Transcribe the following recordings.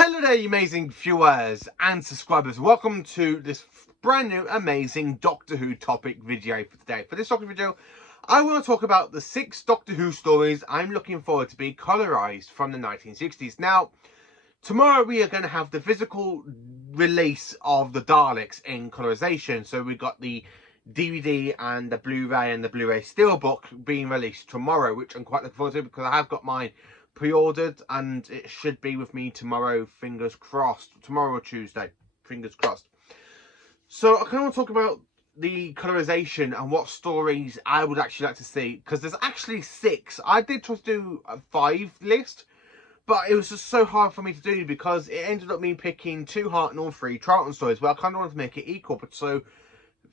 Hello there, you amazing viewers and subscribers. Welcome to this brand new amazing Doctor Who topic video for today. For this topic video, I want to talk about the 6 Doctor Who stories I'm looking forward to be colorized from the 1960s. Now, tomorrow we are going to have the physical release of the Daleks in colorization. So we've got the DVD and the Blu-ray and the Blu-ray Steelbook being released tomorrow, which I'm quite looking forward to because I have got mine pre-ordered and it should be with me tomorrow, fingers crossed. Tomorrow or Tuesday, fingers crossed. So I kind of want to talk about the colorization and what stories I would actually like to see, because there's actually 6. I did try to do a 5 list, but it was just so hard for me to do because it ended up me picking 2 Hartnell and 3 Troughton stories. But I kind of wanted to make it equal, but so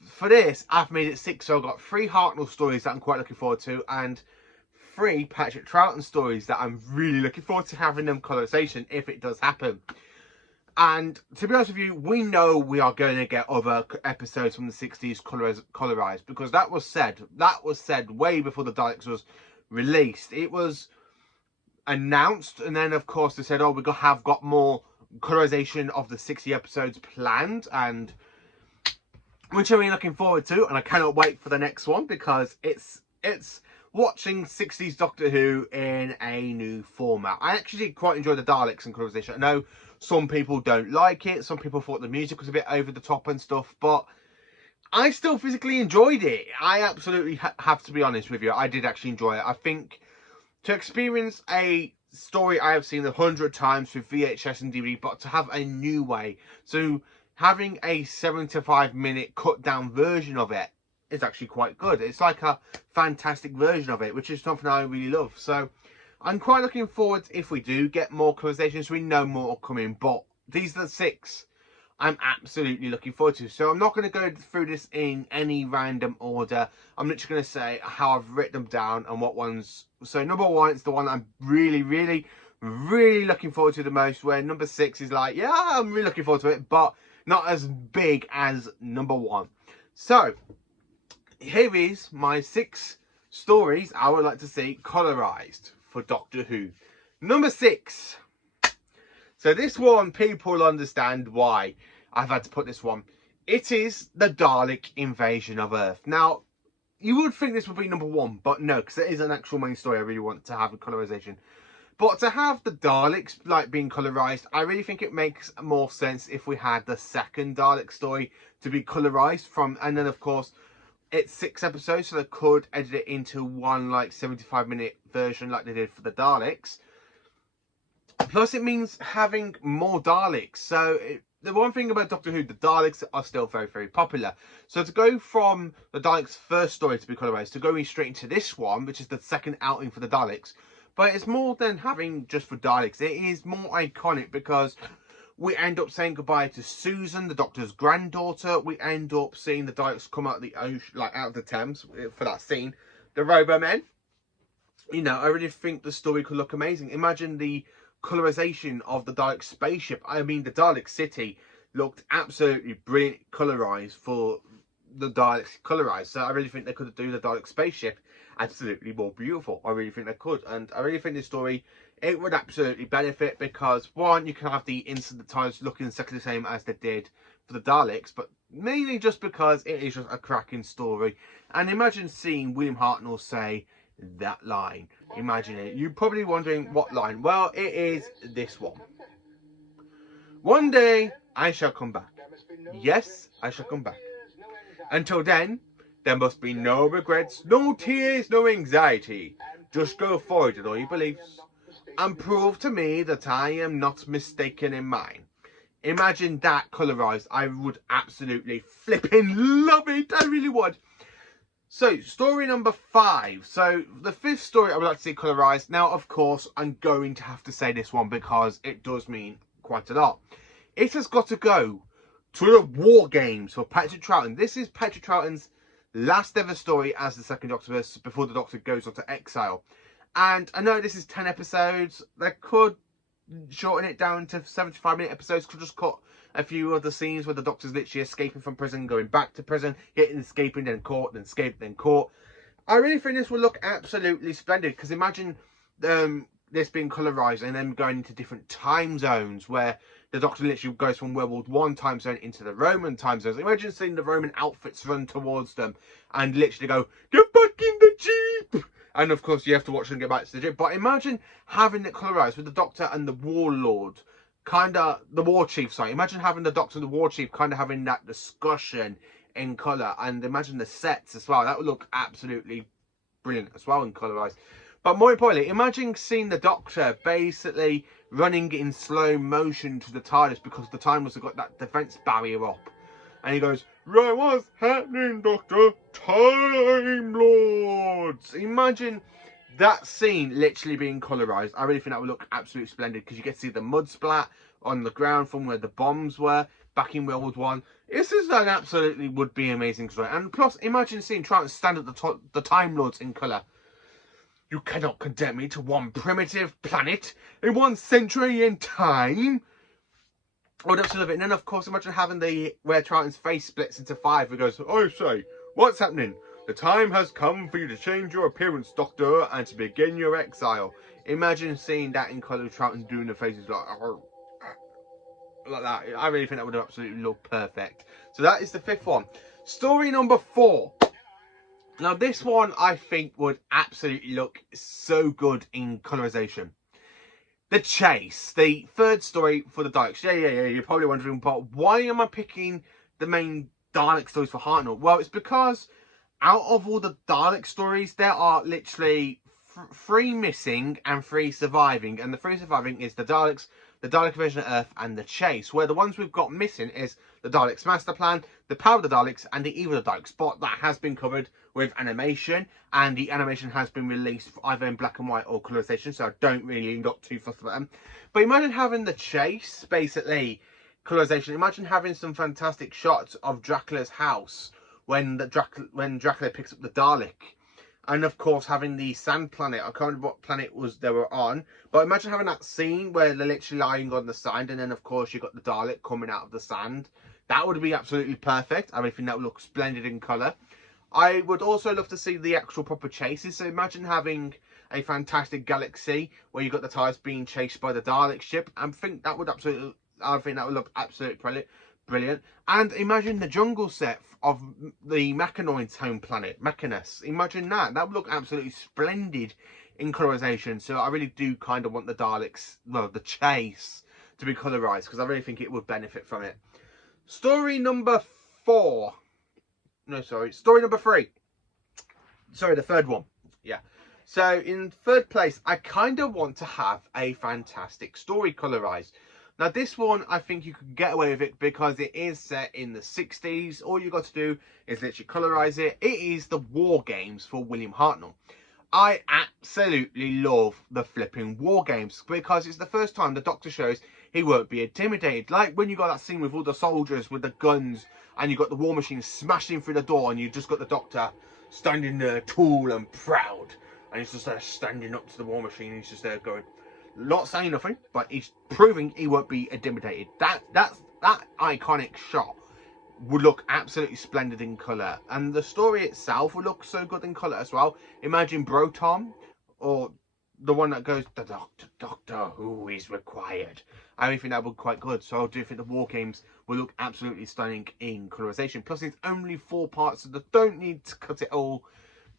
for this I've made it 6. So I've got 3 Hartnell stories that I'm quite looking forward to and 3 Patrick Troughton stories that I'm really looking forward to having them colorization if it does happen. And to be honest with you, we know we are going to get other episodes from the 60s colorized because that was said way before the Daleks was released. It was announced, and then of course they said, oh, have got more colorization of the 60 episodes planned, and which I'm really looking forward to, and I cannot wait for the next one because it's watching 60s Doctor Who in a new format. I actually quite enjoy the Daleks in colorization. I know some people don't like it. Some people thought the music was a bit over the top and stuff, but I still physically enjoyed it. I absolutely have to be honest with you. I did actually enjoy it. I think to experience a story I have seen 100 times with VHS and DVD, but to have a new way. So having a 75-minute cut down version of it is actually quite good. It's like a fantastic version of it, which is something I really love. So I'm quite looking forward if we do get more colorizations. We know more are coming, but these are the 6 I'm absolutely looking forward to. So I'm not going to go through this in any random order. I'm literally going to say how I've written them down and what ones. So number 1 is the one I'm really looking forward to the most, where number 6 is like, yeah, I'm really looking forward to it, but not as big as number 1. So here is my 6 stories I would like to see colorized for Doctor Who. Number 6. So this one, people understand why I've had to put this one. It is the Dalic Invasion of Earth. Now, you would think this would be number 1, but no, because it is an actual main story I really want to have in colorization. But to have the Daleks like being colorized, I really think it makes more sense if we had the second Dalek story to be colorized from, and then of course it's 6 episodes, so they could edit it into one like 75-minute version like they did for the Daleks. Plus it means having more Daleks. So the one thing about Doctor Who, the Daleks are still very popular. So to go from the Daleks' first story to be colorized to going straight into this one, which is the second outing for the Daleks, but it's more than having just for Daleks. It is more iconic because we end up saying goodbye to Susan, the Doctor's granddaughter. We end up seeing the Daleks come out of the ocean, like out of the Thames for that scene. The Robomen. You know, I really think the story could look amazing. Imagine the colorization of the Dalek spaceship. I mean, the Dalek city looked absolutely brilliant colorized for the Daleks colorized. So I really think they could do the Dalek spaceship absolutely more beautiful. I really think they could, and I really think this story, it would absolutely benefit because 1, you can have the instant times looking exactly the same as they did for the Daleks, but mainly just because it is just a cracking story. And imagine seeing William Hartnell say that line. Imagine it. You're probably wondering what line. Well, it is this one. One day I shall come back. Yes, I shall come back. Until then, there must be no regrets, no tears, no anxiety. Just go forward in all your beliefs and prove to me that I am not mistaken in mine. Imagine that colorized. I would absolutely flipping love it. I really would. So, story number 5. So, the 5th story I would like to see colorized. Now, of course, I'm going to have to say this one because it does mean quite a lot. It has got to go to the Wargames for Patrick Troughton. This is Patrick Troughton's last ever story as the second Doctor before the Doctor goes onto exile. And I know this is 10 episodes. They could shorten it down to 75-minute episodes. Could just cut a few other scenes where the Doctor's literally escaping from prison, going back to prison, escaping, then caught, then escaped, then caught. I really think this will look absolutely splendid because imagine the this being colorized and then going into different time zones where the Doctor literally goes from World War One time zone into the Roman time zones. Imagine seeing the Roman outfits run towards them and literally go, "Get back in the Jeep!" And of course, you have to watch them get back to the Jeep. But imagine having it colorized with the Doctor and the Warlord, the War Chief. Sorry, imagine having the Doctor and the War Chief kind of having that discussion in color, and imagine the sets as well. That would look absolutely brilliant as well in colorized. But more importantly, imagine seeing the Doctor basically running in slow motion to the TARDIS because the Time Lords have got that defense barrier up. And he goes, "Right, what's happening, Doctor? Time Lords!" Imagine that scene literally being colorized. I really think that would look absolutely splendid because you get to see the mud splat on the ground from where the bombs were back in World War One. This is an absolutely would be amazing story. And plus, imagine seeing trying to stand at the Time Lords in color. "You cannot condemn me to one primitive planet in 1 century in time." I would absolutely love it. And then, of course, imagine having where Triton's face splits into 5. It goes, "I say, what's happening? The time has come for you to change your appearance, Doctor, and to begin your exile." Imagine seeing that in colour, Triton doing the faces like that. I really think that would absolutely look perfect. So that is the 5th one. Story number 4. Now, this one I think would absolutely look so good in colorization. The Chase, the 3rd story for the Daleks. Yeah. You're probably wondering, but why am I picking the main Dalek stories for Hartnell? Well, it's because out of all the Dalek stories, there are literally 3 missing and 3 surviving. And the 3 surviving is the Daleks, the Dalic Invasion of Earth, and the Chase. Where the ones we've got missing is the Daleks Master Plan, the Power of the Daleks, and the Evil of the Daleks. But that has been covered with animation, and the animation has been released either in black and white or colorization, so I don't really look too fussed about them. But imagine having the Chase, basically, colorization. Imagine having some fantastic shots of Dracula's house when Dracula picks up the Dalek. And of course, having the sand planet. I can't remember what planet they were on. But imagine having that scene where they're literally lying on the sand. And then, of course, you got the Dalek coming out of the sand. That would be absolutely perfect. I think that would look splendid in colour. I would also love to see the actual proper chases. So imagine having a fantastic galaxy where you got the TARDIS being chased by the Dalek ship. I think that would look absolutely brilliant. And imagine the jungle set of the Machinoid's home planet, Machinus. Imagine that. That would look absolutely splendid in colorization. So I really do kind of want the Daleks, well, the Chase, to be colorized because I really think it would benefit from it. Story number 4. No, sorry. Story number 3. Sorry, the 3rd one. Yeah. So in 3rd place, I kind of want to have a fantastic story colorized. Now, this one, I think you could get away with it because it is set in the 60s. All you got to do is literally colorize it. It is the Wargames for William Hartnell. I absolutely love the flipping Wargames because it's the first time the Doctor shows he won't be intimidated. Like when you got that scene with all the soldiers with the guns and you got the war machine smashing through the door and you just got the Doctor standing there tall and proud. And he's just there standing up to the war machine. And he's just there going, not saying nothing, but he's proving he won't be intimidated. That iconic shot would look absolutely splendid in colour. And the story itself would look so good in colour as well. Imagine Brotom, or the one that goes, the Doctor who is required. I really think that would be quite good. So I do think the Wargames will look absolutely stunning in colorization. Plus, it's only 4 parts, so they don't need to cut it all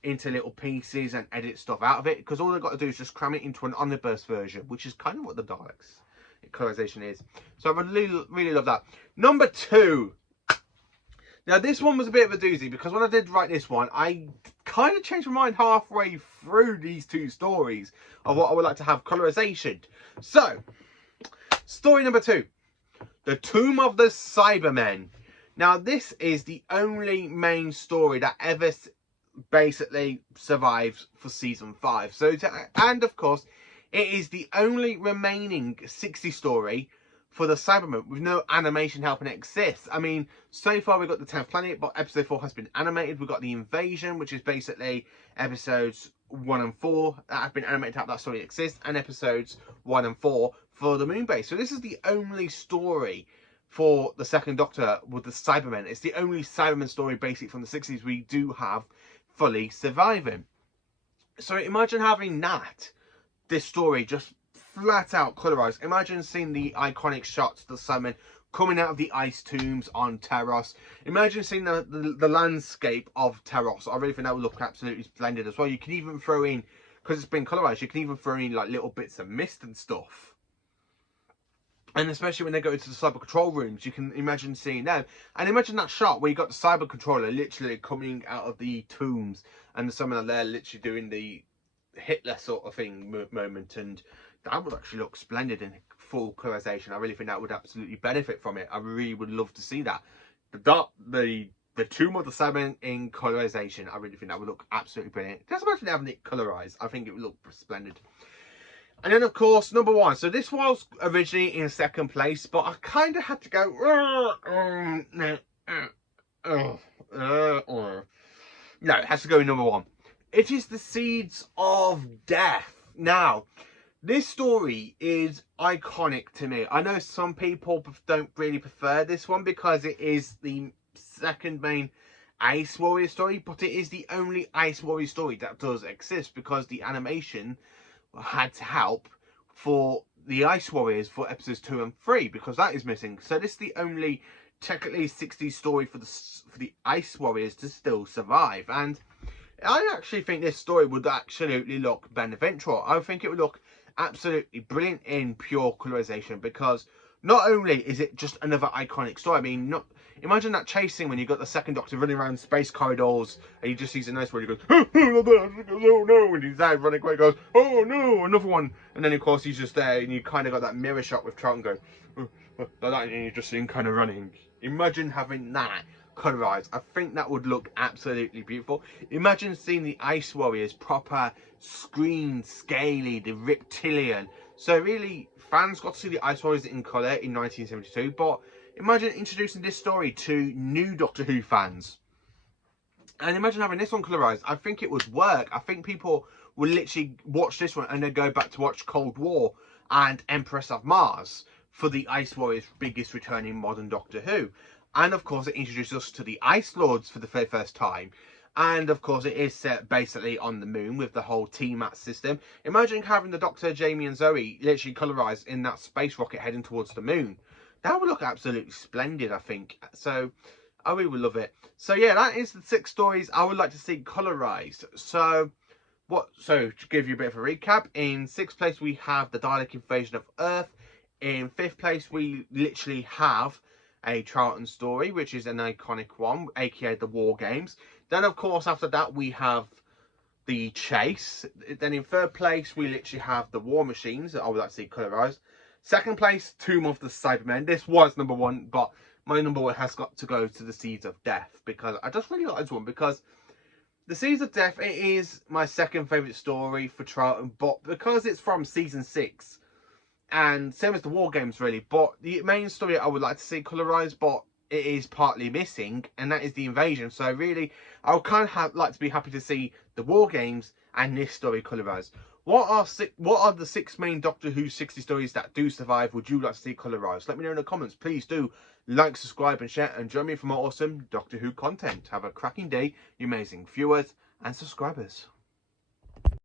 into little pieces and edit stuff out of it. Because all they've got to do is just cram it into an omnibus version, which is kind of what the Daleks colorization is. So I really love that. Number 2. Now, this one was a bit of a doozy because when I did write this one, I kind of changed my mind halfway through these 2 stories of what I would like to have colorization. So, story number 2. The Tomb of the Cybermen. Now, this is the only main story that ever basically survives for season 5. So, and of course, it is the only remaining 60 story for the Cyberman with no animation helping it exist. I mean, so far we've got the 10th planet, but episode 4 has been animated. We've got the Invasion, which is basically episodes 1 and 4 that have been animated to help that story exist, and episodes 1 and 4 for the Moon Base. So this is the only story for the 2nd Doctor with the Cybermen. It's the only Cyberman story basically from the 60s we do have fully surviving. So imagine having that this story just flat out colorized. Imagine seeing the iconic shots of the Cybermen coming out of the ice tombs on Terros. Imagine seeing the landscape of Terros. I really think that would look absolutely splendid as well. You can even throw in, because it's been colorized, you can even throw in like little bits of mist and stuff. And especially when they go into the cyber control rooms, you can imagine seeing them. And imagine that shot where you got the cyber controller literally coming out of the tombs, and someone are there literally doing the Hitler sort of thing moment, and that would actually look splendid in full colorization. I really think that would absolutely benefit from it. I really would love to see that. The tomb of the Cybermen in colorization, I really think that would look absolutely brilliant. Just imagine having it colorized. I think it would look splendid. And then, of course, number one. So this was originally in second place, but I kind of had to go. No, it has to go in number one. It is The Seeds of Death. Now, this story is iconic to me. I know some people don't really prefer this one because it is the second main Ice Warrior story, but it is the only Ice Warrior story that does exist because the animation had to help for the Ice Warriors for episodes 2 and 3 because that is missing. So this is the only technically 60s story for the Ice Warriors to still survive, and I actually think this story would absolutely look beneficial. I think it would look absolutely brilliant in pure colorization because not only is it just another iconic story. I mean, imagine that chase scene when you got the second Doctor running around space corridors and he just sees a nice one. He goes, oh no, and he's there running away. He goes, oh no, another one, and then of course he's just there, and you kind of got that mirror shot with Troughton going like that, and you just see him kind of running. Imagine having that colorized. I think that would look absolutely beautiful. Imagine seeing the Ice Warriors proper screen scaly, the reptilian. So really, fans got to see the Ice Warriors in colour in 1972, but imagine introducing this story to new Doctor Who fans. And imagine having this one colorized. I think it would work. I think people will literally watch this one and then go back to watch Cold War and Empress of Mars for the Ice Warriors' biggest returning modern Doctor Who. And of course, it introduces us to the Ice Lords for the very first time. And of course, it is set basically on the moon with the whole T-Mat system. Imagine having the Doctor, Jamie and Zoe literally colorized in that space rocket heading towards the moon. That would look absolutely splendid, I think. So I really would love it. So yeah, that is the 6 stories I would like to see colorized. So to give you a bit of a recap, in 6th place we have the Dalic Invasion of Earth. In 5th place we literally have a Troughton story, which is an iconic one, aka the Wargames. Then of course after that we have the Chase. Then in 3rd place we literally have the War Machines that I would like to see colorized. 2nd place, Tomb of the Cybermen. This was number 1, but my number 1 has got to go to the Seeds of Death because I just really like this one because the Seeds of Death, it is my 2nd favourite story for Troughton, but because it's from season 6 and same as the War Games really, but the main story I would like to see colorized, but it is partly missing, and that is the Invasion. So really, I would kind of like to be happy to see the War Games and this story colorized. What are the 6 main Doctor Who 60 stories that do survive would you like to see colorized? Let me know in the comments. Please do like, subscribe and share, and join me for more awesome Doctor Who content. Have a cracking day, you amazing viewers and subscribers.